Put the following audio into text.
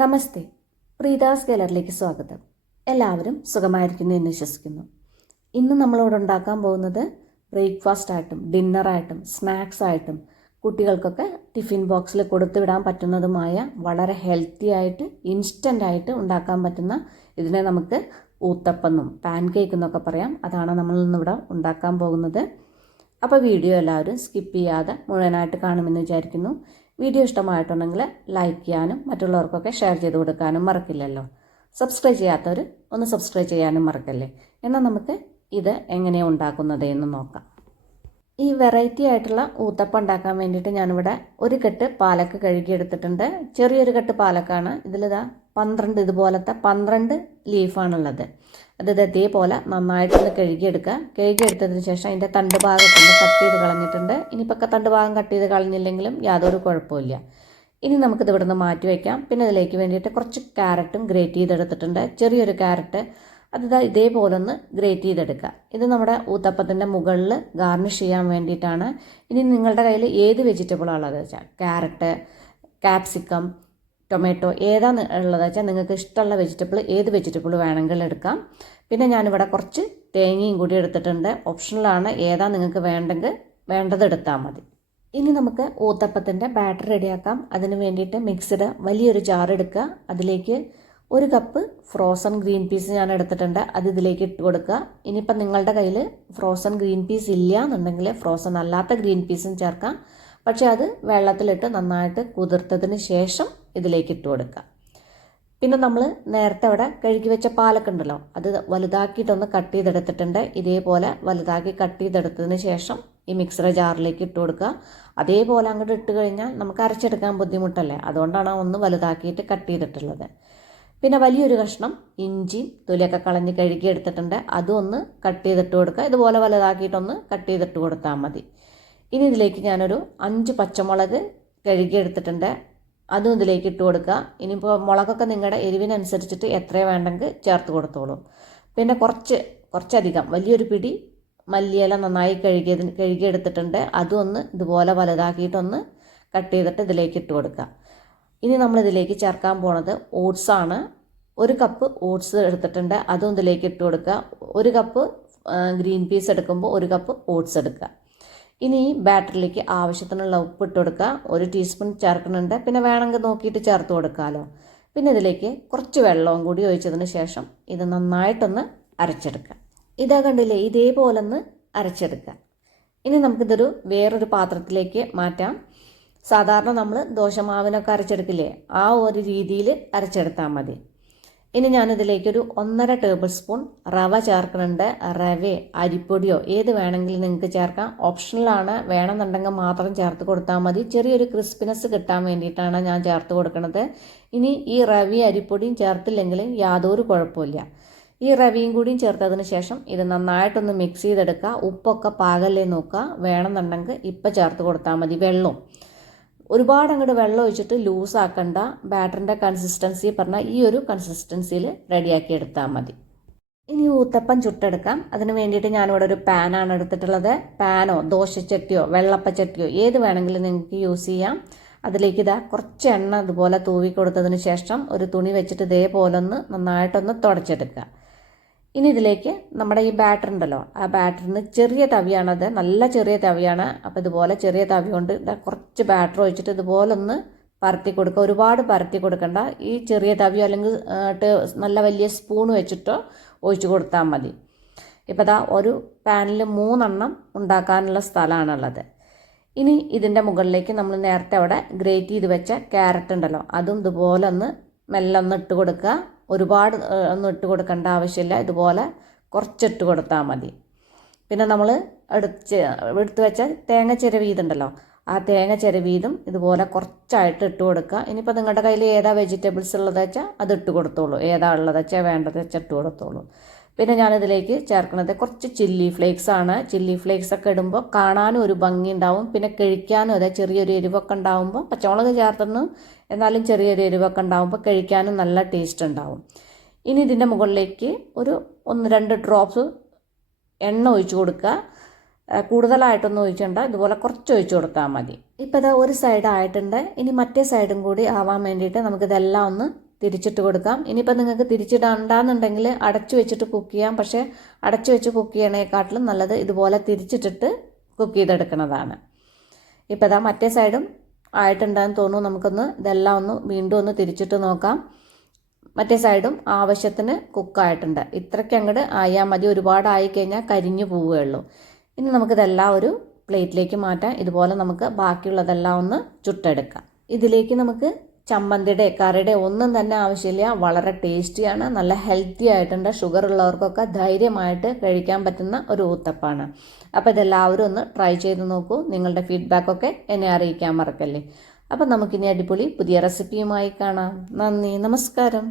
നമസ്തേ, പ്രീതാസ് ഗാലറിയിലേക്ക് സ്വാഗതം. എല്ലാവരും സുഖമായിരിക്കുന്നു എന്ന് വിശ്വസിക്കുന്നു. ഇന്ന് നമ്മളോട് ഉണ്ടാക്കാൻ പോകുന്നത് ബ്രേക്ക്ഫാസ്റ്റായിട്ടും ഡിന്നറായിട്ടും സ്നാക്സായിട്ടും കുട്ടികൾക്കൊക്കെ ടിഫിൻ ബോക്സിൽ കൊടുത്തുവിടാൻ പറ്റുന്നതുമായ വളരെ ഹെൽത്തി ആയിട്ട് ഇൻസ്റ്റൻ്റായിട്ട് ഉണ്ടാക്കാൻ പറ്റുന്ന, ഇതിനെ നമുക്ക് ഊത്തപ്പെന്നും പാൻ കേക്ക് എന്നൊക്കെ പറയാം. അതാണ് നമ്മൾ ഇന്നിവിടെ ഉണ്ടാക്കാൻ പോകുന്നത്. അപ്പോൾ വീഡിയോ എല്ലാവരും സ്കിപ്പ് ചെയ്യാതെ മുഴുവനായിട്ട് കാണുമെന്ന് വിചാരിക്കുന്നു. വീഡിയോ ഇഷ്ടമായിട്ടുണ്ടെങ്കിൽ ലൈക്ക് ചെയ്യാനും മറ്റുള്ളവർക്കൊക്കെ ഷെയർ ചെയ്ത് കൊടുക്കാനും മറക്കില്ലല്ലോ. സബ്സ്ക്രൈബ് ചെയ്യാത്തവർ ഒന്ന് സബ്സ്ക്രൈബ് ചെയ്യാനും മറക്കല്ലേ. എന്നാൽ നമുക്ക് ഇത് എങ്ങനെയാണ് ഉണ്ടാക്കുന്നത് എന്ന് നോക്കാം. ഈ വെറൈറ്റി ആയിട്ടുള്ള ഊത്തപ്പം ഉണ്ടാക്കാൻ വേണ്ടിയിട്ട് ഞാനിവിടെ ഒരു കെട്ട് പാലക്ക് കഴുകിയെടുത്തിട്ടുണ്ട്. ചെറിയൊരു കെട്ട് പാലക്കാണ്. ഇതിലിതാ 12 ഇതുപോലത്തെ 12 ലീഫാണുള്ളത്. അത് ഇതേപോലെ നന്നായിട്ടൊന്ന് കഴുകിയെടുക്കുക. കഴുകിയെടുത്തതിന് ശേഷം അതിൻ്റെ തണ്ട് ഭാഗത്തൊന്ന് കട്ട് ചെയ്ത് കളഞ്ഞിട്ടുണ്ട്. ഇനിയിപ്പോൾ തണ്ട് ഭാഗം കട്ട് ചെയ്ത് കളഞ്ഞില്ലെങ്കിലും യാതൊരു കുഴപ്പമില്ല. ഇനി നമുക്കിത് ഇവിടെ നിന്ന് മാറ്റി വയ്ക്കാം. പിന്നെ അതിലേക്ക് വേണ്ടിയിട്ട് കുറച്ച് ക്യാരറ്റും ഗ്രേറ്റ് ചെയ്തെടുത്തിട്ടുണ്ട്. ചെറിയൊരു ക്യാരറ്റ് അത് ഇതേപോലെ ഒന്ന് ഗ്രേറ്റ് ചെയ്തെടുക്കുക. ഇത് നമ്മുടെ ഊത്തപ്പത്തിൻ്റെ മുകളിൽ ഗാർണിഷ് ചെയ്യാൻ വേണ്ടിയിട്ടാണ്. ഇനി നിങ്ങളുടെ കയ്യിൽ ഏത് വെജിറ്റബിളാണുള്ളത് വെച്ചാൽ ക്യാരറ്റ്, ക്യാപ്സിക്കം, ടൊമാറ്റോ ഏതാണ് ഉള്ളത് വെച്ചാൽ നിങ്ങൾക്ക് ഇഷ്ടമുള്ള വെജിറ്റബിൾ ഏത് വെജിറ്റബിൾ വേണമെങ്കിൽ എടുക്കാം. പിന്നെ ഞാനിവിടെ കുറച്ച് തേങ്ങയും കൂടി എടുത്തിട്ടുണ്ട്. ഓപ്ഷണലാണ്, ഏതാ നിങ്ങൾക്ക് വേണ്ടത് എടുത്താൽ മതി. ഇനി നമുക്ക് ഊത്തപ്പത്തിൻ്റെ ബാറ്റർ റെഡിയാക്കാം. അതിന് വേണ്ടിയിട്ട് മിക്സിഡ് വലിയൊരു ജാർ എടുക്കുക. അതിലേക്ക് 1 കപ്പ് ഫ്രോസൺ ഗ്രീൻ പീസ് ഞാൻ എടുത്തിട്ടുണ്ട്. അത് ഇതിലേക്ക് ഇട്ട് കൊടുക്കുക. ഇനിയിപ്പം നിങ്ങളുടെ കയ്യിൽ ഫ്രോസൺ ഗ്രീൻ പീസ് ഇല്ല എന്നുണ്ടെങ്കിൽ ഫ്രോസൺ അല്ലാത്ത ഗ്രീൻ പീസും ചേർക്കാം. പക്ഷേ അത് വെള്ളത്തിലിട്ട് നന്നായിട്ട് കുതിർത്തതിന് ശേഷം ഇതിലേക്ക് ഇട്ട് കൊടുക്കുക. പിന്നെ നമ്മൾ നേരത്തെ അവിടെ കഴുകി വെച്ച പാലൊക്കെ ഉണ്ടല്ലോ, അത് വലുതാക്കിയിട്ടൊന്ന് കട്ട് ചെയ്തെടുത്തിട്ടുണ്ട്. ഇതേപോലെ വലുതാക്കി കട്ട് ചെയ്തെടുത്തതിന് ശേഷം ഈ മിക്സർ ജാറിലേക്ക് ഇട്ട് കൊടുക്കുക. അതേപോലെ അങ്ങോട്ട് ഇട്ട് കഴിഞ്ഞാൽ നമുക്ക് അരച്ചെടുക്കാൻ ബുദ്ധിമുട്ടല്ലേ, അതുകൊണ്ടാണ് ഒന്ന് വലുതാക്കിയിട്ട് കട്ട് ചെയ്തിട്ടുള്ളത്. പിന്നെ വലിയൊരു കഷ്ണം ഇഞ്ചിയും തൊലിയൊക്കെ കളഞ്ഞ് കഴുകി എടുത്തിട്ടുണ്ട്. അതും ഒന്ന് കട്ട് ചെയ്തിട്ട് കൊടുക്കുക. ഇതുപോലെ വലുതാക്കിയിട്ടൊന്ന് കട്ട് ചെയ്തിട്ട് കൊടുത്താൽ മതി. ഇനി ഇതിലേക്ക് ഞാനൊരു 5 പച്ചമുളക് കഴുകി എടുത്തിട്ടുണ്ട്. അതും ഇതിലേക്ക് ഇട്ട് കൊടുക്കുക. ഇനിയിപ്പോൾ മുളകൊക്കെ നിങ്ങളുടെ എരിവിനനുസരിച്ചിട്ട് എത്ര വേണ്ടെങ്കിൽ ചേർത്ത് കൊടുത്തോളൂ. പിന്നെ കുറച്ചധികം വലിയൊരു പിടി മല്ലിയില നന്നായി കഴുകിയെടുത്തിട്ടുണ്ട്. അതും ഒന്ന് ഇതുപോലെ വലുതാക്കിയിട്ടൊന്ന് കട്ട് ചെയ്തിട്ട് ഇതിലേക്ക് ഇട്ട് കൊടുക്കുക. ഇനി നമ്മളിതിലേക്ക് ചേർക്കാൻ പോണത് ഓട്സാണ്. 1 കപ്പ് ഓട്സ് എടുത്തിട്ടുണ്ട്. അതും ഇതിലേക്ക് ഇട്ട് കൊടുക്കുക. 1 കപ്പ് ഗ്രീൻ പീസ് എടുക്കുമ്പോൾ 1 കപ്പ് ഓട്സ് എടുക്കുക. ഇനി ഈ ബാറ്ററിലേക്ക് ആവശ്യത്തിനുള്ള ഉപ്പ് ഇട്ട് കൊടുക്കുക. 1 ടീസ്പൂൺ ചേർക്കുന്നുണ്ട്. പിന്നെ വേണമെങ്കിൽ നോക്കിയിട്ട് ചേർത്ത് കൊടുക്കാമല്ലോ. പിന്നെ ഇതിലേക്ക് കുറച്ച് വെള്ളവും കൂടി ഒഴിച്ചതിന് ശേഷം ഇത് നന്നായിട്ടൊന്ന് അരച്ചെടുക്കുക. ഇതാ കണ്ടില്ലേ, ഇതേപോലെ ഒന്ന് അരച്ചെടുക്കുക. ഇനി നമുക്കിതൊരു വേറൊരു പാത്രത്തിലേക്ക് മാറ്റാം. സാധാരണ നമ്മൾ ദോശമാവിനൊക്കെ അരച്ചെടുക്കില്ലേ, ആ ഒരു രീതിയിൽ അരച്ചെടുത്താൽ മതി. ഇനി ഞാനിതിലേക്കൊരു 1.5 ടേബിൾ സ്പൂൺ റവ ചേർക്കുന്നുണ്ട്. റവയോ അരിപ്പൊടിയോ ഏത് വേണമെങ്കിലും നിങ്ങൾക്ക് ചേർക്കാം. ഓപ്ഷണലാണ്, വേണമെന്നുണ്ടെങ്കിൽ മാത്രം ചേർത്ത് കൊടുത്താൽ മതി. ചെറിയൊരു ക്രിസ്പിനെസ് കിട്ടാൻ വേണ്ടിയിട്ടാണ് ഞാൻ ചേർത്ത് കൊടുക്കുന്നത്. ഇനി ഈ റവയും അരിപ്പൊടിയും ചേർത്തില്ലെങ്കിൽ യാതൊരു കുഴപ്പമില്ല. ഈ റവയും കൂടിയും ചേർത്തതിന് ശേഷം ഇത് നന്നായിട്ടൊന്ന് മിക്സ് ചെയ്തെടുക്കുക. ഉപ്പൊക്കെ പാകല്ലേ നോക്കുക. വേണമെന്നുണ്ടെങ്കിൽ ഇപ്പം ചേർത്ത് കൊടുത്താൽ മതി. വെള്ളം ഒരുപാട് അങ്ങോട്ട് വെള്ളം ഒഴിച്ചിട്ട് ലൂസാക്കണ്ട. ബാറ്ററിൻ്റെ കൺസിസ്റ്റൻസി പറഞ്ഞാൽ ഈ ഒരു കൺസിസ്റ്റൻസിയിൽ റെഡിയാക്കി എടുത്താൽ മതി. ഇനി ഊത്തപ്പം ചുട്ടെടുക്കാം. അതിന് വേണ്ടിയിട്ട് ഞാനിവിടെ ഒരു പാനാണ് എടുത്തിട്ടുള്ളത്. പാനോ ദോശച്ചട്ടിയോ വെള്ളപ്പച്ചട്ടിയോ ഏത് വേണമെങ്കിലും നിങ്ങൾക്ക് യൂസ് ചെയ്യാം. അതിലേക്ക് ഇതാ കുറച്ച് എണ്ണ ഇതുപോലെ തൂവി കൊടുത്തതിന് ശേഷം ഒരു തുണി വെച്ചിട്ട് ഇതേപോലെ ഒന്ന് നന്നായിട്ടൊന്ന് തുടച്ചെടുക്കുക. ഇനി ഇതിലേക്ക് നമ്മുടെ ഈ ബാറ്റർ ഉണ്ടല്ലോ, ആ ബാറ്ററിന് ചെറിയ തവിയാണത്, നല്ല ചെറിയ തവിയാണ്. അപ്പോൾ ഇതുപോലെ ചെറിയ തവി കൊണ്ട് കുറച്ച് ബാറ്റർ ഒഴിച്ചിട്ട് ഇതുപോലെ ഒന്ന് പരത്തി കൊടുക്കുക. ഒരുപാട് പരത്തി കൊടുക്കണ്ട. ഈ ചെറിയ തവിയോ അല്ലെങ്കിൽ നല്ല വലിയ സ്പൂൺ വെച്ചിട്ടോ ഒഴിച്ചു കൊടുത്താൽ മതി. ഇപ്പോൾ ദാ ഒരു പാനിൽ 3 എണ്ണം ഉണ്ടാക്കാനുള്ള സ്ഥലമാണുള്ളത്. ഇനി ഇതിൻ്റെ മുകളിലേക്ക് നമ്മൾ നേരത്തെ അവിടെ ഗ്രേറ്റ് ചെയ്ത് വെച്ച ക്യാരറ്റ് ഉണ്ടല്ലോ, അതും ഇതുപോലെ ഒന്ന് മെല്ലെ ഒന്ന് ഇട്ട് കൊടുക്കുക. ഒരുപാട് ഒന്നും ഇട്ട് കൊടുക്കേണ്ട ആവശ്യമില്ല. ഇതുപോലെ കുറച്ചിട്ട് കൊടുത്താൽ മതി. പിന്നെ നമ്മൾ എടുത്ത് വെച്ച തേങ്ങ ചിരവീതുണ്ടല്ലോ, ആ തേങ്ങ ചിരവീതും ഇതുപോലെ കുറച്ചായിട്ട് ഇട്ട് കൊടുക്കുക. ഇനിയിപ്പോൾ നിങ്ങളുടെ കയ്യിൽ ഏതാ വെജിറ്റബിൾസ് ഉള്ളത് വെച്ചാൽ അത് ഇട്ട് കൊടുത്തോളൂ. ഏതാ ഉള്ളത് വെച്ചാൽ വേണ്ടത് വെച്ചാൽ ഇട്ട് കൊടുത്തോളൂ. പിന്നെ ഞാനിതിലേക്ക് ചേർക്കുന്നത് കുറച്ച് ചില്ലി ഫ്ലേക്സ് ആണ്. ചില്ലി ഫ്ലേക്സ് ഒക്കെ ഇടുമ്പോൾ കാണാനും ഒരു ഭംഗി ഉണ്ടാവും. പിന്നെ കഴിക്കാനും അതെ, ചെറിയൊരു എരിവൊക്കെ ഉണ്ടാവുമ്പോൾ പച്ചമുളക് ചേർത്തുന്നു, എന്നാലും ചെറിയൊരു എരിവൊക്കെ ഉണ്ടാവുമ്പോൾ കഴിക്കാനും നല്ല ടേസ്റ്റ് ഉണ്ടാവും. ഇനി ഇതിൻ്റെ മുകളിലേക്ക് ഒരു 1-2 ഡ്രോപ്സ് എണ്ണ ഒഴിച്ചു കൊടുക്കുക. കൂടുതലായിട്ടൊന്നും ഒഴിച്ചണ്ട, ഇതുപോലെ കുറച്ച് ഒഴിച്ചു കൊടുത്താൽ മതി. ഇപ്പോൾ ഇതാ ഒരു സൈഡ് ആയിട്ടുണ്ട്. ഇനി മറ്റേ സൈഡും കൂടി ആവാൻ വേണ്ടിയിട്ട് നമുക്കിതെല്ലാം ഒന്ന് തിരിച്ചിട്ട് കൊടുക്കാം. ഇനിയിപ്പോൾ നിങ്ങൾക്ക് തിരിച്ചിടണ്ടെന്നുണ്ടെങ്കിൽ അടച്ചു വെച്ചിട്ട് കുക്ക് ചെയ്യാം. പക്ഷേ അടച്ചു വെച്ച് കുക്ക് ചെയ്യണേക്കാട്ടിലും നല്ലത് ഇതുപോലെ തിരിച്ചിട്ടിട്ട് കുക്ക് ചെയ്തെടുക്കുന്നതാണ്. ഇപ്പോൾ ഇതാ മറ്റേ സൈഡും ആയിട്ടുണ്ടെന്ന് തോന്നുന്നു. നമുക്കൊന്ന് ഇതെല്ലാം ഒന്ന് വീണ്ടും ഒന്ന് തിരിച്ചിട്ട് നോക്കാം. മറ്റേ സൈഡും ആവശ്യത്തിന് കുക്കായിട്ടുണ്ട്. ഇത്രയ്ക്ക് അങ്ങോട്ട് ആയാൽ മതി. ഒരുപാട് ആയിക്കഴിഞ്ഞാൽ കരിഞ്ഞു പോവുകയുള്ളൂ. ഇനി നമുക്കിതെല്ലാം ഒരു പ്ലേറ്റിലേക്ക് മാറ്റാം. ഇതുപോലെ നമുക്ക് ബാക്കിയുള്ളതെല്ലാം ഒന്ന് ചുട്ടെടുക്കാം. ഇതിലേക്ക് നമുക്ക് ചമ്മന്തിയുടെ കറിയുടെ ഒന്നും തന്നെ ആവശ്യമില്ല. വളരെ ടേസ്റ്റിയാണ്, നല്ല ഹെൽത്തി ആയിട്ടുണ്ട്. ഷുഗർ ഉള്ളവർക്കൊക്കെ ധൈര്യമായിട്ട് കഴിക്കാൻ പറ്റുന്ന ഒരു ഊത്തപ്പാണ്. അപ്പോൾ ഇതെല്ലാവരും ഒന്ന് ട്രൈ ചെയ്ത് നോക്കൂ. നിങ്ങളുടെ ഫീഡ്ബാക്കൊക്കെ എന്നെ അറിയിക്കാൻ മറക്കല്ലേ. അപ്പം നമുക്കിനി അടിപൊളി പുതിയ റെസിപ്പിയുമായി കാണാം. നന്ദി, നമസ്കാരം.